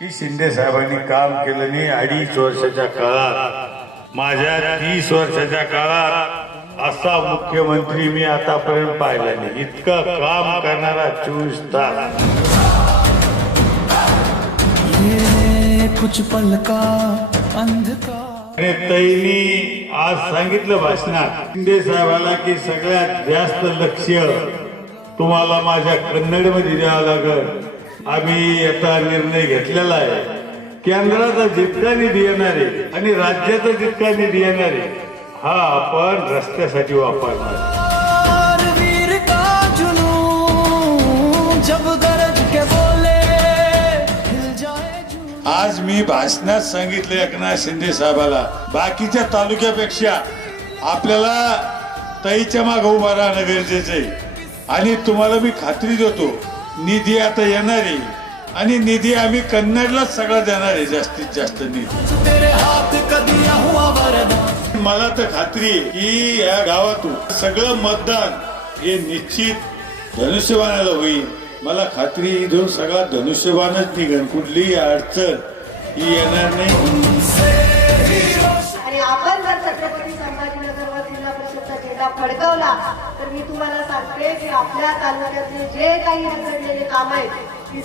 की शिंदे साहेबांनी काम केलं नाही 2.5 वर्षाच्या काळात। माझ्या 30 वर्षाच्या काळात असा मुख्यमंत्री मी आतापर्यंत पाहिला नाही। इतकं काम करणारा 24 तास। कुछ पल का अंधकार। तैनी आज सांगितलं भाषणात शिंदे साहेबाला की सगळ्यात जास्त लक्ष तुम्हाला माझ्या कन्नड मध्ये द्यावं लागेल। आम्ही आता निर्णय घेतलेला आहे, केंद्राचा जितका निधी येणार आहे आणि राज्याचा जितका निधी येणार आहे हा आपण रस्त्यासाठी वापरणार। वीर का जुनून जब गरज के बोले हिल जाए जुनून। आज मी भाषणात सांगितलं एकनाथ शिंदे साहेबाला बाकीच्या तालुक्यापेक्षा आपल्याला ताईच्या मागे उभा राहणं गरजेचं आहे। आणि तुम्हाला मी खात्री देतो निधी आता येणार आहे आणि निधी आम्ही कन्नडलाच सगळा देणार आहे, जास्तीत जास्त निधी। तेरे हाथ कदिया हुआ वरदान। मला तर खात्री आहे की या गावातून सगळं मतदान हे निश्चित धनुष्यबाणाला होईल। मला खात्री इथून सगळा धनुष्यबाणच निघेल, कुठलीही अडचण ही येणार नाही। आणि आपण जर छत्रपती संभाजीनगरवर जिल्हा परिषदचा झेंडा फडकवला तर मी तुम्हाला सांगते की आपल्या तालुक्यातले जे काही रखडलेले काम आहेत